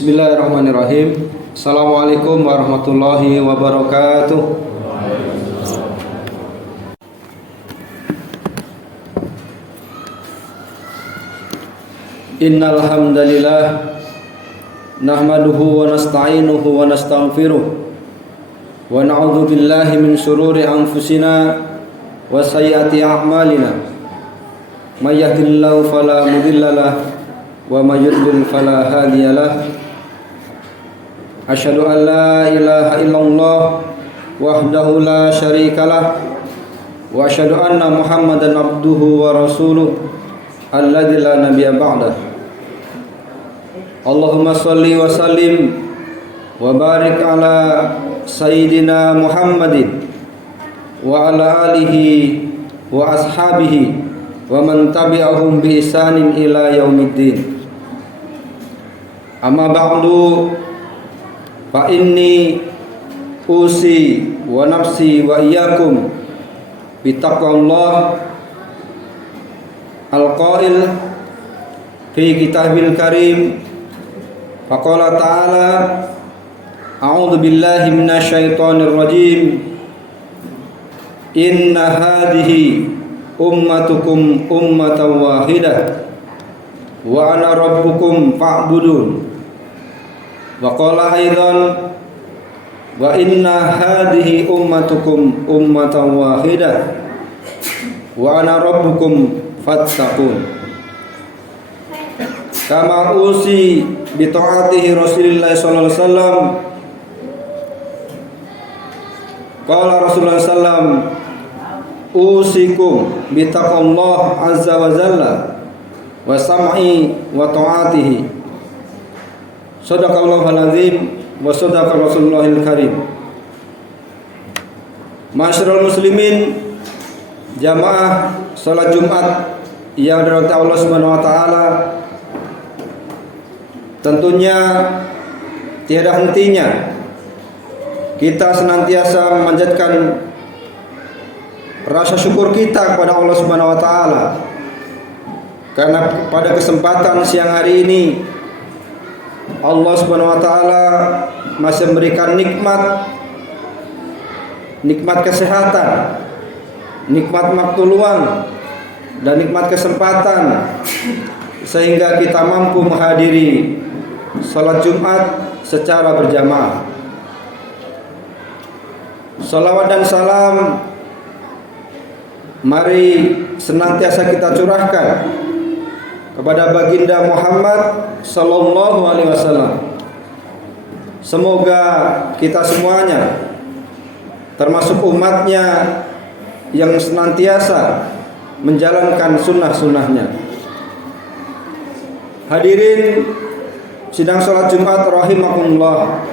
Bismillahirrahmanirrahim. Assalamualaikum warahmatullahi wabarakatuh. Innal hamdalillah nahmaduhu wa nasta'inuhu wa nastaghfiruh wa na'udzu billahi min shururi anfusina wa sayyiati a'malina. May yahdihillahu fala mudilla lahu wa may yudlil fala hadiya lahu. Asyhadu an la ilaha illallah wahdahu la syarikalah wa asyhadu anna Muhammadan abduhu wa rasuluh alladzi la nabiyya ba'dah. Allahumma shalli wa sallim wa barik ala sayyidina Muhammadin wa ala alihi wa ashabihi wa man tabi'ahum bi ihsanin ila yaumiddin. Amma ba'du, fa inni usi wa nafsi wa iyyakum bi taqwallah al-qail fi kitabil karim. Faqala ta'ala a'udzu billahi minasy syaithanir rajim. Inna hadhihi ummatukum ummatan wahidah wa ana rabbukum fa'budun. Wa qala aidan wa inna hadhihi ummatukum ummatan wahidah wa ana rabbukum fattaqun. Kama usi bi ta'atihi Rasulillah sallallahu alaihi wasallam. Qala Rasulullah sallam usikum bi taqwallah azza wa jalla wa sam'i wa ta'atihi. Shadaqallahul azim wa shadaqa Rasulullahil karim. Ma'asyiral muslimin, jamaah salat Jumat yang dirahmati Allah Subhanahu wa taala, tentunya tiada hentinya kita senantiasa memanjatkan rasa syukur kita kepada Allah Subhanahu wa taala karena pada kesempatan siang hari ini Allah Subhanahu wa taala masih memberikan nikmat kesehatan, nikmat waktu luang dan nikmat kesempatan sehingga kita mampu menghadiri salat Jumat secara berjamaah. Salawat dan salam mari senantiasa kita curahkan kepada baginda Muhammad sallallahu alaihi wasallam. Semoga kita semuanya termasuk umatnya yang senantiasa menjalankan sunnah-sunnahnya. Hadirin sidang salat Jumat rahimakumullah.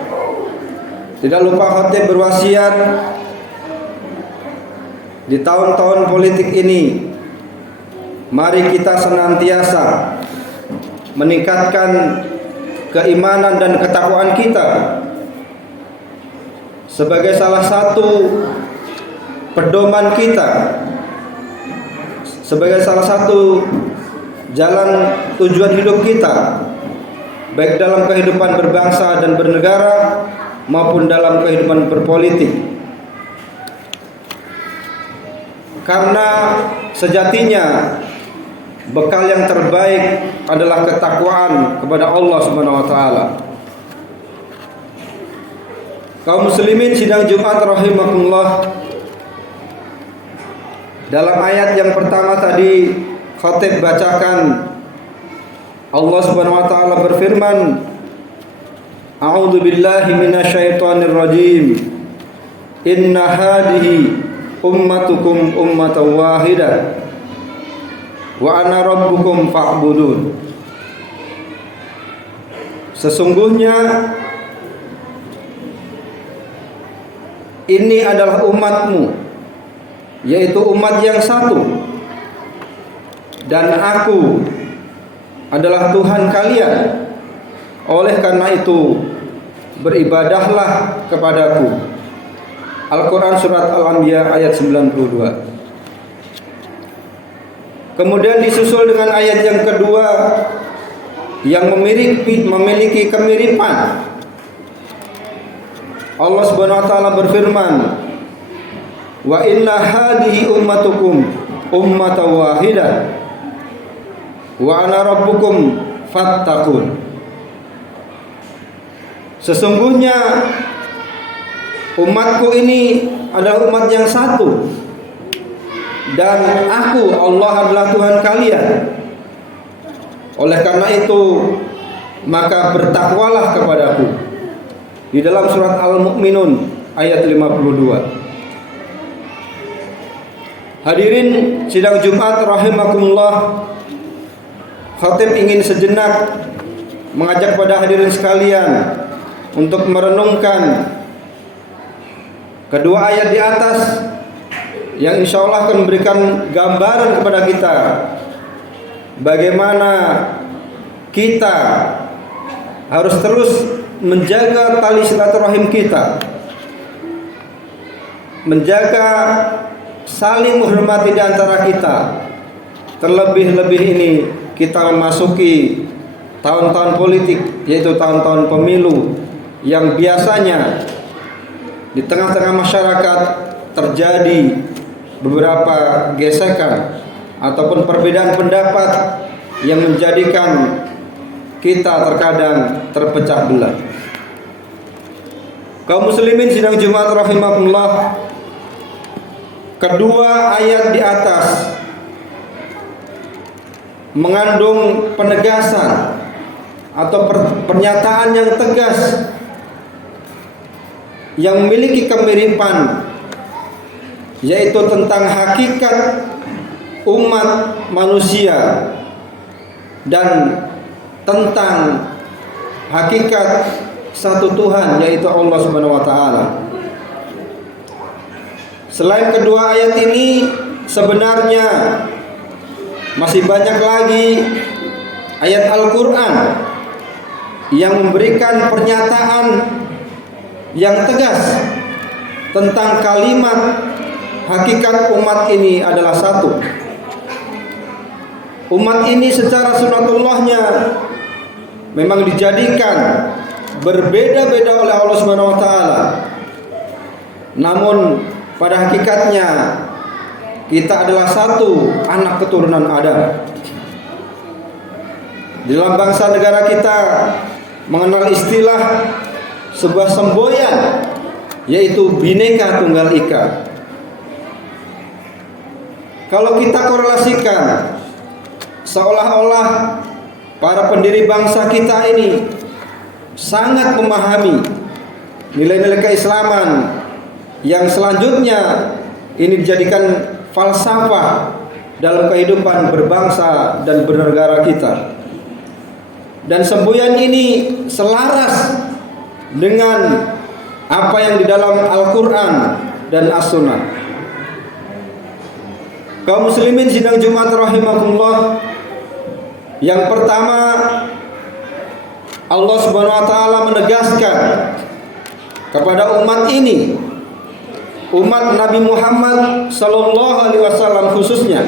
Tidak lupa khatib berwasiat di tahun-tahun politik ini, mari kita senantiasa meningkatkan keimanan dan ketakwaan kita sebagai salah satu pedoman kita, sebagai salah satu jalan tujuan hidup kita, baik dalam kehidupan berbangsa dan bernegara maupun dalam kehidupan berpolitik. Karena sejatinya bekal yang terbaik adalah ketakwaan kepada Allah Subhanahu wa taala. Kaum muslimin sidang Jumat rahimakumullah. Dalam ayat yang pertama tadi khatib bacakan, Allah Subhanahu wa taala berfirman, a'udzu billahi minasyaitonir rajim. Inna hadhihi ummatukum ummatan wahidah wa ana rabbukum fa'budun. Sesungguhnya ini adalah umatmu, yaitu umat yang satu, dan aku adalah Tuhan kalian. Oleh karena itu beribadahlah kepadaku. Al-Quran surat Al-Anbiya ayat 92. Kemudian disusul dengan ayat yang kedua, yang memiliki kemiripan. Allah Subhanahu wa taala berfirman, "Wa inna hadhihi ummatukum ummatan wahidah wa ana rabbukum fattaqun." Sesungguhnya umatku ini adalah umat yang satu, dan aku Allah adalah Tuhan kalian. Oleh karena itu maka bertakwalah kepadaku. Di dalam surat Al-Mu'minun ayat 52. Hadirin sidang Jumat rahimakumullah, khatib ingin sejenak mengajak pada hadirin sekalian untuk merenungkan kedua ayat di atas yang insya Allah akan memberikan gambaran kepada kita bagaimana kita harus terus menjaga tali silaturahim kita, menjaga saling menghormati di antara kita. Terlebih-lebih ini kita memasuki tahun-tahun politik, yaitu tahun-tahun pemilu, yang biasanya di tengah-tengah masyarakat terjadi beberapa gesekan ataupun perbedaan pendapat yang menjadikan kita terkadang terpecah belah. Kaum muslimin sidang Jumat rahimakumullah, kedua ayat di atas mengandung penegasan atau pernyataan yang tegas yang memiliki kemiripan, yaitu tentang hakikat umat manusia dan tentang hakikat satu Tuhan, yaitu Allah Subhanahu wa taala. Selain kedua ayat ini, sebenarnya masih banyak lagi ayat Al-Qur'an yang memberikan pernyataan yang tegas tentang kalimat hakikat umat ini adalah satu. Umat ini secara sunatullahnya memang dijadikan berbeda-beda oleh Allah Subhanahu wa taala. Namun pada hakikatnya kita adalah satu anak keturunan Adam. Di dalam bangsa negara kita mengenal istilah sebuah semboyan, yaitu Bhinneka Tunggal Ika. Kalau kita korelasikan, seolah-olah para pendiri bangsa kita ini sangat memahami nilai-nilai keislaman yang selanjutnya ini dijadikan falsafah dalam kehidupan berbangsa dan bernegara kita. Dan semboyan ini selaras dengan apa yang di dalam Al-Quran dan As-Sunnah. Kaum muslimin sidang Jumat rahimakumullah, yang pertama, Allah Subhanahu wa taala menegaskan kepada umat ini, umat Nabi Muhammad sallallahu alaihi wasallam khususnya,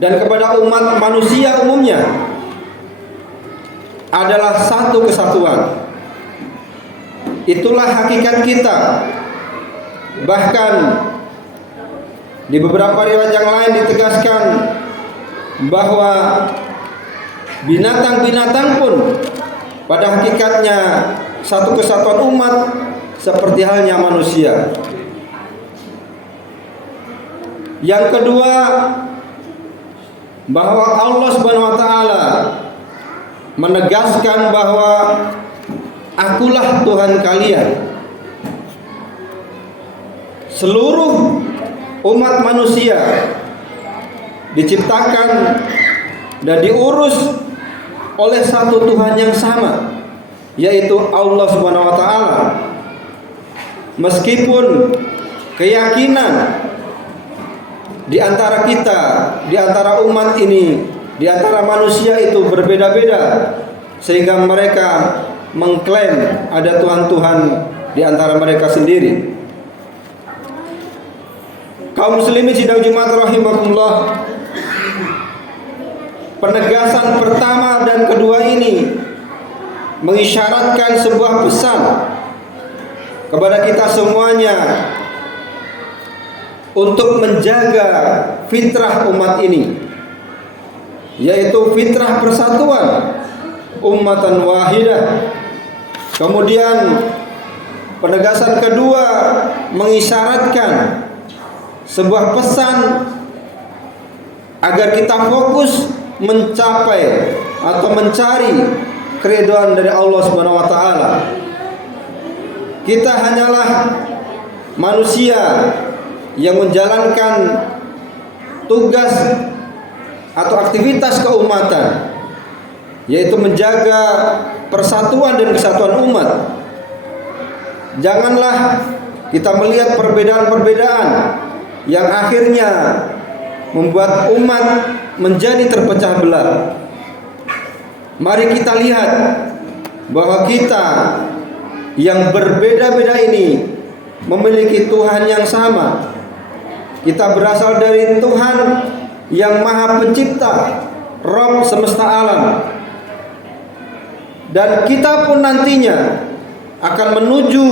dan kepada umat manusia umumnya, adalah satu kesatuan. Itulah hakikat kita. Bahkan di beberapa riwayat yang lain ditegaskan bahwa binatang-binatang pun pada hakikatnya satu kesatuan umat seperti halnya manusia. Yang kedua, bahwa Allah Subhanahu wa taala menegaskan bahwa akulah Tuhan kalian. Seluruh umat manusia diciptakan dan diurus oleh satu Tuhan yang sama, yaitu Allah Subhanahu wa taala. Meskipun keyakinan di antara kita, di antara umat ini, di antara manusia itu berbeda-beda, sehingga mereka mengklaim ada Tuhan-Tuhan di antara mereka sendiri. Kaum muslimin sidang Jumat rahimakumullah, penegasan pertama dan kedua ini mengisyaratkan sebuah pesan kepada kita semuanya untuk menjaga fitrah umat ini, yaitu fitrah persatuan ummatan wahidah. Kemudian penegasan kedua mengisyaratkan sebuah pesan agar kita fokus mencapai atau mencari keridhaan dari Allah Subhanahu wa taala. Kita hanyalah manusia yang menjalankan tugas atau aktivitas keumatan, yaitu menjaga persatuan dan kesatuan umat. Janganlah kita melihat perbedaan-perbedaan yang akhirnya membuat umat menjadi terpecah belah. Mari kita lihat bahwa kita yang berbeda-beda ini memiliki Tuhan yang sama. Kita berasal dari Tuhan yang Maha Pencipta, Rabb semesta alam. Dan kita pun nantinya akan menuju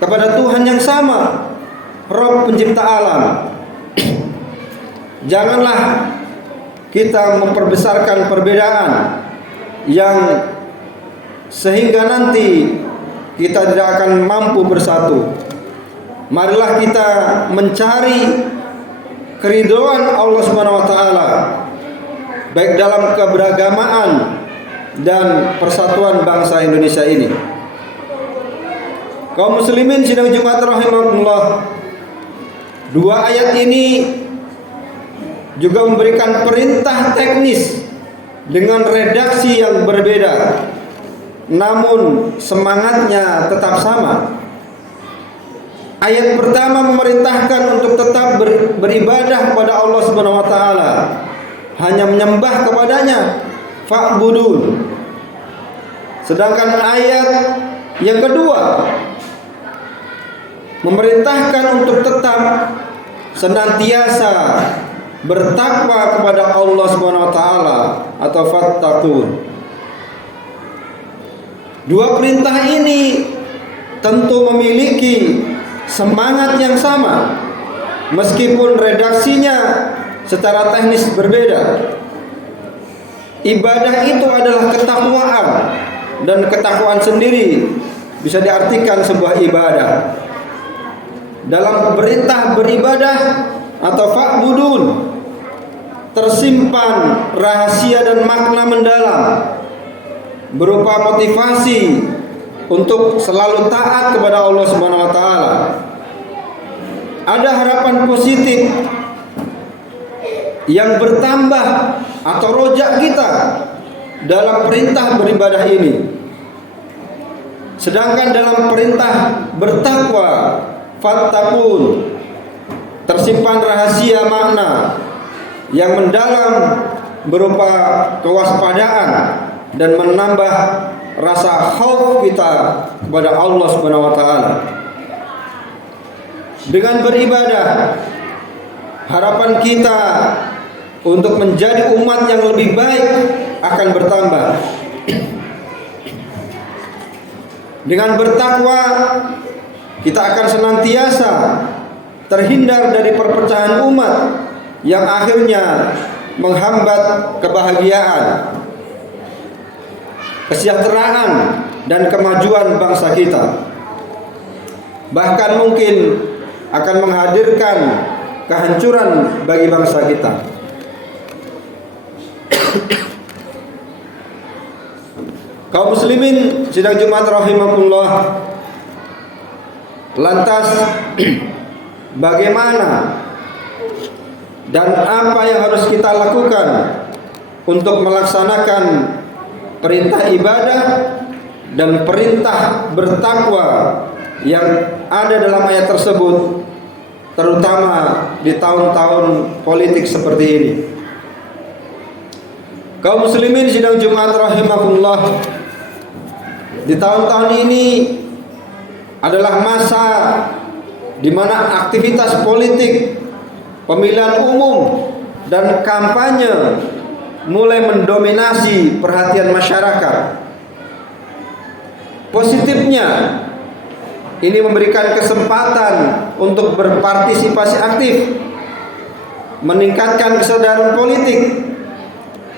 kepada Tuhan yang sama, Rabb Pencipta alam. Janganlah kita memperbesarkan perbedaan yang sehingga nanti kita tidak akan mampu bersatu. Marilah kita mencari keridhaan Allah Subhanahu wa taala baik dalam keberagamaan dan persatuan bangsa Indonesia ini. Kaum muslimin sidang Jumat rahimahullah, dua ayat ini juga memberikan perintah teknis dengan redaksi yang berbeda, namun semangatnya tetap sama. Ayat pertama memerintahkan untuk tetap beribadah kepada Allah Subhanahu wa taala, hanya menyembah kepadanya, fa'budun. Sedangkan ayat yang kedua memerintahkan untuk tetap senantiasa bertakwa kepada Allah Subhanahu wa taala atau fattaqun. Dua perintah ini tentu memiliki semangat yang sama, meskipun redaksinya secara teknis berbeda. Ibadah itu adalah ketakwaan, dan ketakwaan sendiri bisa diartikan sebuah ibadah. Dalam perintah beribadah atau fa'budun tersimpan rahasia dan makna mendalam, berupa motivasi untuk selalu taat kepada Allah Subhanahu wa taala. Ada harapan positif yang bertambah atau rojak kita dalam perintah beribadah ini. Sedangkan dalam perintah bertakwa, fattaqun, tersimpan rahasia makna yang mendalam berupa kewaspadaan dan menambah rasa khauf kita kepada Allah Subhanahu wa taala. Dengan beribadah, harapan kita untuk menjadi umat yang lebih baik akan bertambah. Dengan bertakwa, kita akan senantiasa terhindar dari perpecahan umat yang akhirnya menghambat kebahagiaan, kesejahteraan, dan kemajuan bangsa kita. Bahkan mungkin akan menghadirkan kehancuran bagi bangsa kita. Kaum muslimin sidang Jumat rahimahullah, lantas bagaimana dan apa yang harus kita lakukan untuk melaksanakan perintah ibadah dan perintah bertakwa yang ada dalam ayat tersebut, terutama di tahun-tahun politik seperti ini. Kaum muslimin sidang Jumat rahimahullah, di tahun-tahun ini adalah masa di mana aktivitas politik, pemilihan umum, dan kampanye mulai mendominasi perhatian masyarakat. Positifnya, ini memberikan kesempatan untuk berpartisipasi aktif, meningkatkan kesadaran politik,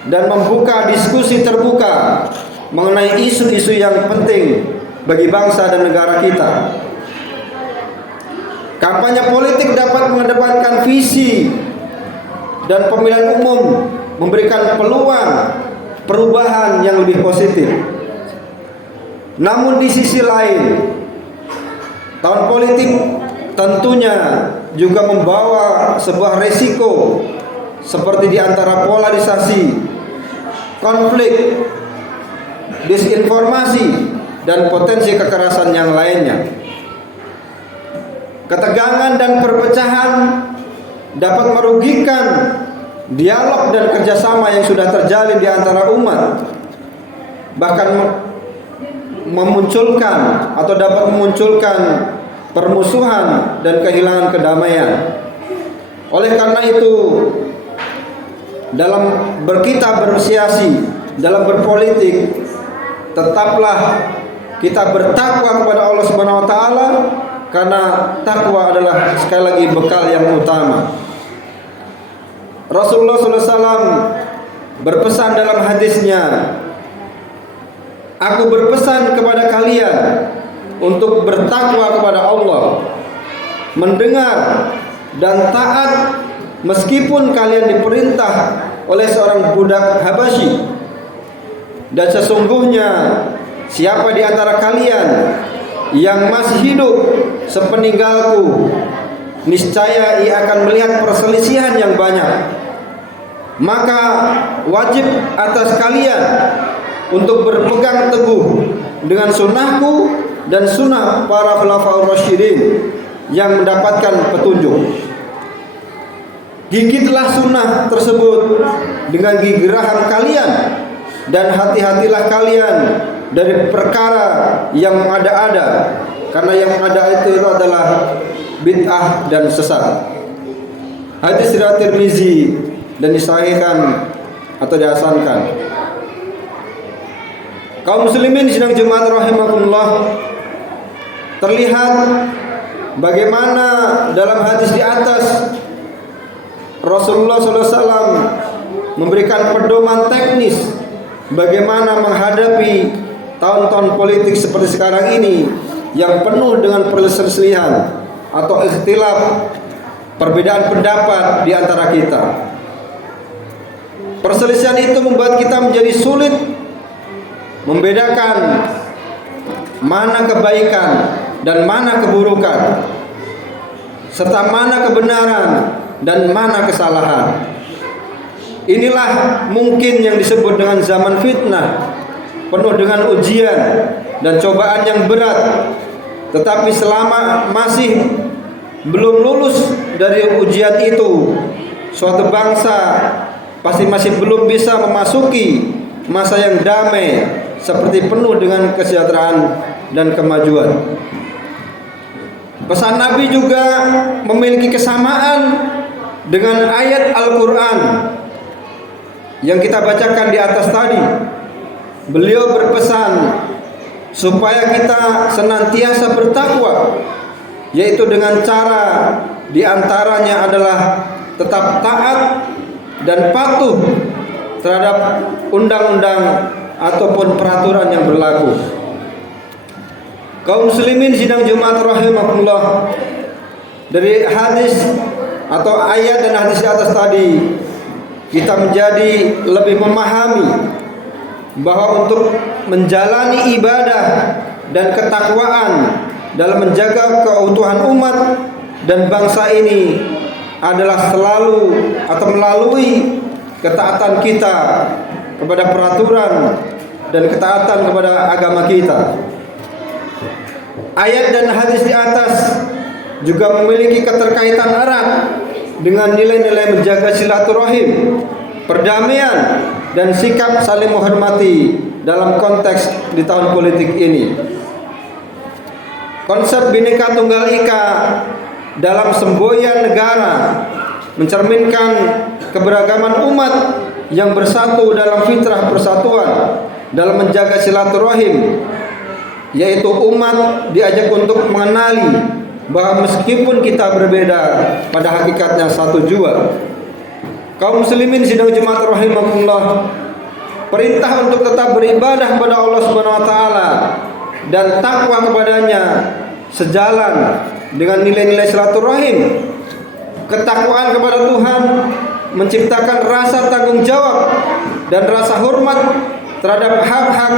dan membuka diskusi terbuka mengenai isu-isu yang penting bagi bangsa dan negara kita. Kampanye politik dapat mengedepankan visi dan pemilihan umum memberikan peluang perubahan yang lebih positif. Namun di sisi lain, tahun politik tentunya juga membawa sebuah resiko seperti di antara polarisasi, konflik, disinformasi, dan potensi kekerasan yang lainnya. Ketegangan dan perpecahan dapat merugikan dialog dan kerjasama yang sudah terjalin di antara umat, bahkan memunculkan atau dapat memunculkan permusuhan dan kehilangan kedamaian. Oleh karena itu, dalam kita bersiasi, dalam berpolitik, tetaplah kita bertakwa kepada Allah Subhanahu wa taala, karena takwa adalah sekali lagi bekal yang utama. Rasulullah SAW berpesan dalam hadisnya, "Aku berpesan kepada kalian untuk bertakwa kepada Allah, mendengar dan taat meskipun kalian diperintah oleh seorang budak Habasyi. Dan sesungguhnya siapa di antara kalian yang masih hidup sepeninggalku, niscaya ia akan melihat perselisihan yang banyak. Maka wajib atas kalian untuk berpegang teguh dengan sunnahku dan sunnah para khulafaur rasyidin yang mendapatkan petunjuk. Gigitlah sunnah tersebut dengan gigi geraham kalian, dan hati-hatilah kalian dari perkara yang ada-ada, karena yang ada itu adalah bid'ah dan sesat." Hadis riwayat Tirmizi dan disahihkan atau dihasankan. Kaum muslimin sidang Jumat rahimakumullah, terlihat bagaimana dalam hadis di atas Rasulullah SAW memberikan pedoman teknis bagaimana menghadapi tahun-tahun politik seperti sekarang ini yang penuh dengan perselisihan atau ikhtilaf, perbedaan pendapat di antara kita. Perselisihan itu membuat kita menjadi sulit membedakan mana kebaikan dan mana keburukan, serta mana kebenaran dan mana kesalahan. Inilah mungkin yang disebut dengan zaman fitnah, penuh dengan ujian dan cobaan yang berat. Tetapi selama masih belum lulus dari ujian itu, suatu bangsa pasti masih belum bisa memasuki masa yang damai seperti penuh dengan kesejahteraan dan kemajuan. Pesan Nabi juga memiliki kesamaan dengan ayat Al-Quran yang kita bacakan di atas tadi. Beliau berpesan supaya kita senantiasa bertakwa, yaitu dengan cara diantaranya adalah tetap taat dan patuh terhadap undang-undang ataupun peraturan yang berlaku. Kaum muslimin sidang Jumat rahimakumullah, dari hadis atau ayat dan hadis di atas tadi, kita menjadi lebih memahami bahwa untuk menjalani ibadah dan ketakwaan dalam menjaga keutuhan umat dan bangsa ini adalah selalu atau melalui ketaatan kita kepada peraturan dan ketaatan kepada agama kita. Ayat dan hadis di atas juga memiliki keterkaitan erat dengan nilai-nilai menjaga silaturahim, perdamaian, dan sikap saling menghormati dalam konteks di tahun politik ini. Konsep Bhinneka Tunggal Ika dalam semboyan negara mencerminkan keberagaman umat yang bersatu dalam fitrah persatuan, dalam menjaga silaturahim, yaitu umat diajak untuk mengenali bahwa meskipun kita berbeda, pada hakikatnya satu jua. Kaum muslimin sidang Jumat rahimakumullah, perintah untuk tetap beribadah kepada Allah Subhanahu wa taala dan takwa kepadanya sejalan dengan nilai-nilai silaturahim. Ketakwaan kepada Tuhan menciptakan rasa tanggung jawab dan rasa hormat terhadap hak-hak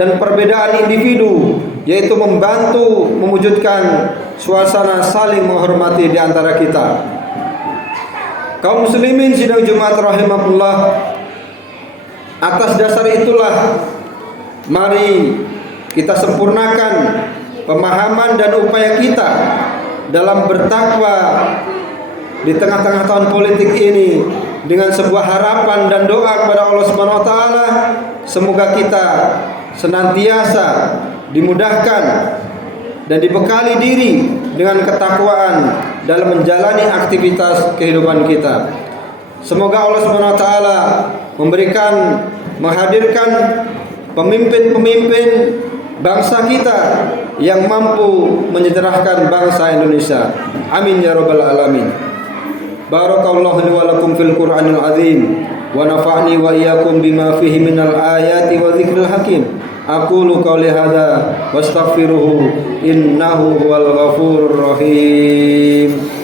dan perbedaan individu, yaitu membantu mewujudkan suasana saling menghormati di antara kita. Kaum muslimin sidang Jumat rahimakumullah, atas dasar itulah mari kita sempurnakan pemahaman dan upaya kita dalam bertakwa di tengah-tengah tahun politik ini dengan sebuah harapan dan doa kepada Allah Subhanahu wa taala, semoga kita senantiasa dimudahkan dan dibekali diri dengan ketakwaan dalam menjalani aktivitas kehidupan kita. Semoga Allah Subhanahu wa taala menghadirkan pemimpin-pemimpin bangsa kita yang mampu menyejahterakan bangsa Indonesia. Amin ya rabbal alamin. Barakallahu li wa lakum fil Qur'anil azim wa nafa'ni wa iyyakum bima fihi minal ayati wa dzikril hakim. Aqulu qouli hadza wastaghfiruhu innahu huwal ghafurur rahim.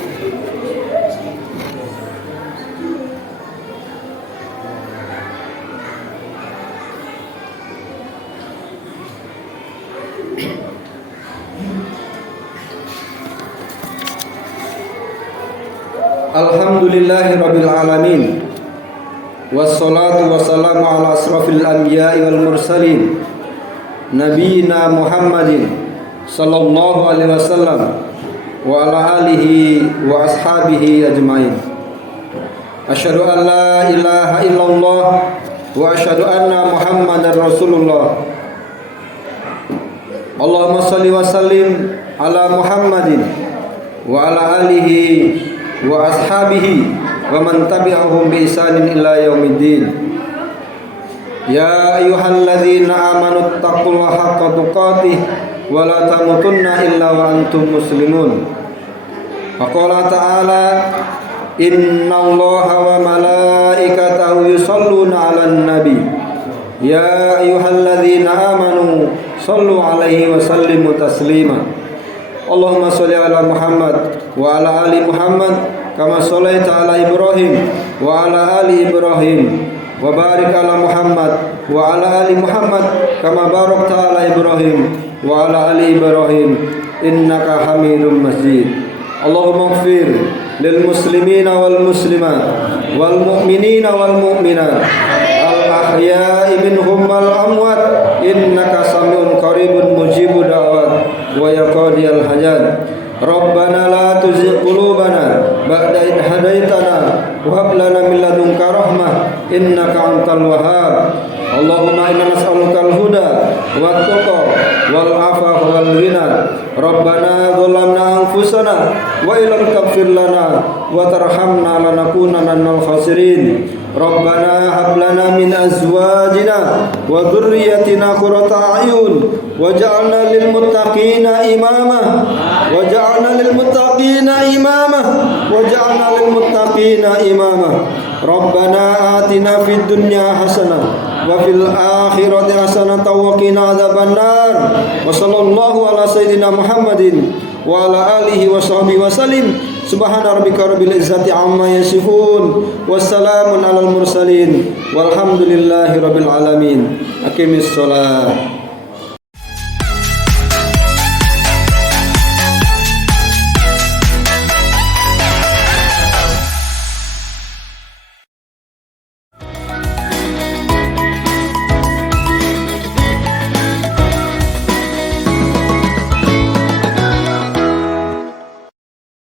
Alhamdulillahi rabbil alamin, wassalatu wassalamu ala asrafil anbiya'i wal mursalin, nabiyina Muhammadin sallallahu alaihi wasallam wa ala alihi wa ashabihi ajmain. Asyhadu an la ilaha illallah wa asyhadu anna Muhammadar Rasulullah. Allahumma shalli wa sallim ala Muhammadin wa ala alihi wa ashabihi wa man tabi'ahum bi ihsanin ila yaumiddin. Ya ayyuhalladzina amanu taqullaha haqqa tuqatih wa la tamutunna illa wa antum muslimun. Faqala ta'ala innallaha wa malaikatahu yusholluna 'alan nabi. Ya ayyuhalladzina amanu shallu 'alaihi wa sallimu taslima. Allahumma sholli ala Muhammad wa ala ali Muhammad kama shallaita ala Ibrahim wa ala ali Ibrahim wa barik ala Muhammad wa ala ali Muhammad kama barakta ala Ibrahim wa ala ali Ibrahim innaka Hamidum Majid. Allahumma ighfir lil muslimina wal muslimat wal mu'minina wal mu'minat al ahya'i minhum wal amwat innaka samiun qaribun mujibud da'wat wa yaqdiyal hajat. Rabbana la tuzigh qulubana ba'da idh hadaitana wa hab lana min ladunka rahmah innaka antal wahhab. Allahumma inna nas'aluka al-huda wat tuqa wal afafa wal ghina. Rabbana zalamna anfusana wa illam taghfir lana wa tarhamna lanakunanna minal khasirin. Rabbana hab lana min azwajina wa dhurriyyatina qurrata a'yun waj'alna lil muttaqina imama waj'alna lil muttaqina imama waj'alna lil muttaqina imama. Rabbana atina fid dunya hasanah wa fil akhirati hasanah wa qina adzabannar. Wa sallallahu ala sayyidina Muhammadin wa ala alihi wa sahbihi wa sallim. Subhana rabbika rabbil izzati amma yasifun wassalamun alal mursalin walhamdulillahi rabbil alamin. Aqimis shalah.